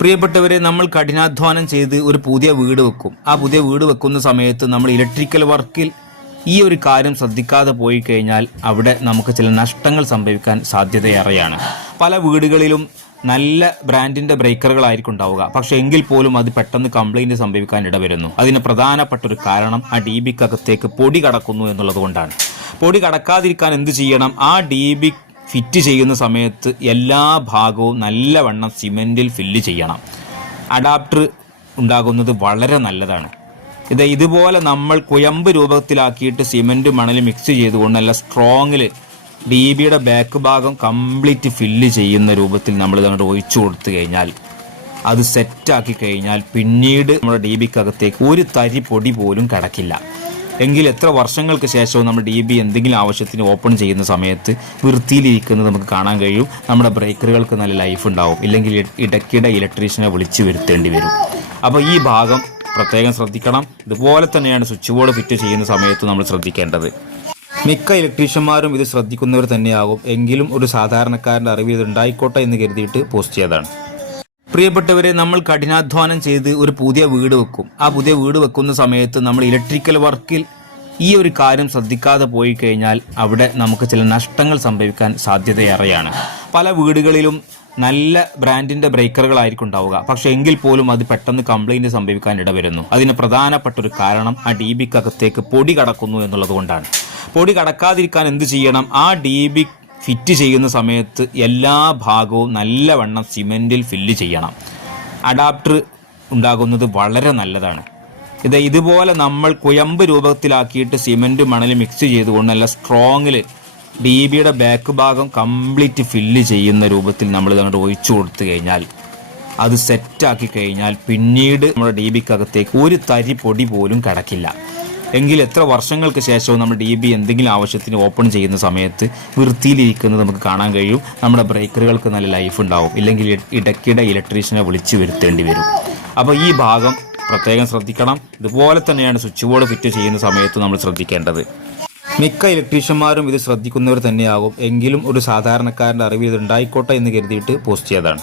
പ്രിയപ്പെട്ടവരെ, നമ്മൾ കഠിനാധ്വാനം ചെയ്ത് ഒരു പുതിയ വീട് വെക്കും. ആ പുതിയ വീട് വെക്കുന്ന സമയത്ത് നമ്മൾ ഇലക്ട്രിക്കൽ വർക്കിൽ ഈ ഒരു കാര്യം ശ്രദ്ധിക്കാതെ പോയി കഴിഞ്ഞാൽ അവിടെ നമുക്ക് ചില നഷ്ടങ്ങൾ സംഭവിക്കാൻ സാധ്യതയേറെയാണ്. പല വീടുകളിലും നല്ല ബ്രാൻഡിന്റെ ബ്രേക്കറുകളായിരിക്കും ഉണ്ടാവുക. പക്ഷെ എങ്കിൽ പോലും അത് പെട്ടെന്ന് കംപ്ലൈന്റ് സംഭവിക്കാൻ ഇടവരുന്നു. അതിന് പ്രധാനപ്പെട്ട ഒരു കാരണം ആ ഡി ബിക്കകത്തേക്ക് പൊടി കടക്കുന്നു എന്നുള്ളത് കൊണ്ടാണ്. പൊടി കടക്കാതിരിക്കാൻ എന്ത് ചെയ്യണം? ആ ഡി ബി ഫിറ്റ് ചെയ്യുന്ന സമയത്ത് എല്ലാ ഭാഗവും നല്ലവണ്ണം സിമെന്റിൽ ഫില്ല് ചെയ്യണം. അഡാപ്റ്റർ ഉണ്ടാകുന്നത് വളരെ നല്ലതാണ്. ഇതുപോലെ നമ്മൾ കുഴമ്പ് രൂപത്തിലാക്കിയിട്ട് സിമെന്റ് മണൽ മിക്സ് ചെയ്തുകൊണ്ട് നല്ല സ്ട്രോങ്ങിൽ ഡി ബിയുടെ ബാക്ക് ഭാഗം കംപ്ലീറ്റ് ഫില്ല് ചെയ്യുന്ന രൂപത്തിൽ നമ്മൾ അങ്ങോട്ട് ഒഴിച്ചു കൊടുത്തു കഴിഞ്ഞാൽ, അത് സെറ്റാക്കി കഴിഞ്ഞാൽ പിന്നീട് നമ്മുടെ ഡി ബിക്കകത്തേക്ക് ഒരു തരി പൊടി പോലും കിടക്കില്ല. എങ്കിൽ എത്ര വർഷങ്ങൾക്ക് ശേഷവും നമ്മൾ ഡി ബി എന്തെങ്കിലും ആവശ്യത്തിന് ഓപ്പൺ ചെയ്യുന്ന സമയത്ത് വൃത്തിയിലിരിക്കുന്നത് നമുക്ക് കാണാൻ കഴിയും. നമ്മുടെ ബ്രേക്കറുകൾക്ക് നല്ല ലൈഫ് ഉണ്ടാവും. ഇല്ലെങ്കിൽ ഇടയ്ക്കിടെ ഇലക്ട്രീഷ്യനെ വിളിച്ചു വരുത്തേണ്ടി വരും. അപ്പോൾ ഈ ഭാഗം പ്രത്യേകം ശ്രദ്ധിക്കണം. ഇതുപോലെ തന്നെയാണ് സ്വിച്ച് ബോർഡ് ഫിറ്റ് ചെയ്യുന്ന സമയത്ത് നമ്മൾ ശ്രദ്ധിക്കേണ്ടത്. മിക്ക ഇലക്ട്രീഷ്യന്മാരും ഇത് ശ്രദ്ധിക്കുന്നവർ തന്നെയാകും. എങ്കിലും ഒരു സാധാരണക്കാരൻ്റെ അറിവ് ഇത് ഉണ്ടായിക്കോട്ടെ എന്ന് കരുതിയിട്ട് പോസ്റ്റ് ചെയ്തതാണ്. പ്രിയപ്പെട്ടവരെ, നമ്മൾ കഠിനാധ്വാനം ചെയ്ത് ഒരു പുതിയ വീട് വെക്കും. ആ പുതിയ വീട് വെക്കുന്ന സമയത്ത് നമ്മൾ ഇലക്ട്രിക്കൽ വർക്കിൽ ഈ ഒരു കാര്യം ശ്രദ്ധിക്കാതെ പോയി കഴിഞ്ഞാൽ അവിടെ നമുക്ക് ചില നഷ്ടങ്ങൾ സംഭവിക്കാൻ സാധ്യതയേറെയാണ്. പല വീടുകളിലും നല്ല ബ്രാൻഡിന്റെ ബ്രേക്കറുകളായിരിക്കും ഉണ്ടാവുക. പക്ഷെ എങ്കിൽ പോലും അത് പെട്ടെന്ന് കംപ്ലൈന്റ് സംഭവിക്കാൻ ഇടവരുന്നു. അതിന് പ്രധാനപ്പെട്ട ഒരു കാരണം ആ ഡി ബിക്കകത്തേക്ക് പൊടി കടക്കുന്നു എന്നുള്ളത് കൊണ്ടാണ്. പൊടി കടക്കാതിരിക്കാൻ എന്ത് ചെയ്യണം? ആ ഡി ബി ഫിറ്റ് ചെയ്യുന്ന സമയത്ത് എല്ലാ ഭാഗവും നല്ലവണ്ണം സിമെന്റിൽ ഫില്ല് ചെയ്യണം. അഡാപ്റ്റർ ഉണ്ടാകുന്നത് വളരെ നല്ലതാണ്. ഇതുപോലെ നമ്മൾ കുഴമ്പ് രൂപത്തിലാക്കിയിട്ട് സിമെന്റ് മണൽ മിക്സ് ചെയ്തുകൊണ്ട് നല്ല സ്ട്രോങ്ങിൽ ഡി ബിയുടെ ബാക്ക് ഭാഗം കംപ്ലീറ്റ് ഫില്ല് ചെയ്യുന്ന രൂപത്തിൽ നമ്മൾ അങ്ങോട്ട് ഒഴിച്ചു കൊടുത്തു കഴിഞ്ഞാൽ, അത് സെറ്റാക്കി കഴിഞ്ഞാൽ പിന്നീട് നമ്മുടെ ഡി ബിക്കകത്തേക്ക് ഒരു തരി പൊടി പോലും കിടക്കില്ല. എങ്കിൽ എത്ര വർഷങ്ങൾക്ക് ശേഷവും നമ്മൾ ഡി ബി എന്തെങ്കിലും ആവശ്യത്തിന് ഓപ്പൺ ചെയ്യുന്ന സമയത്ത് വൃത്തിയിലിരിക്കുന്നത് നമുക്ക് കാണാൻ കഴിയും. നമ്മുടെ ബ്രേക്കറുകൾക്ക് നല്ല ലൈഫ് ഉണ്ടാവും. ഇല്ലെങ്കിൽ ഇടയ്ക്കിടെ ഇലക്ട്രീഷ്യനെ വിളിച്ചു വരുത്തേണ്ടി വരും. അപ്പോൾ ഈ ഭാഗം പ്രത്യേകം ശ്രദ്ധിക്കണം. ഇതുപോലെ തന്നെയാണ് സ്വിച്ച് ബോർഡ് ഫിറ്റ് ചെയ്യുന്ന സമയത്ത് നമ്മൾ ശ്രദ്ധിക്കേണ്ടത്. മിക്ക ഇലക്ട്രീഷ്യന്മാരും ഇത് ശ്രദ്ധിക്കുന്നവർ തന്നെയാകും. എങ്കിലും ഒരു സാധാരണക്കാരൻ്റെ അറിവ് ഇത് ഉണ്ടായിക്കോട്ടെ എന്ന് കരുതിയിട്ട് പോസ്റ്റ് ചെയ്തതാണ്.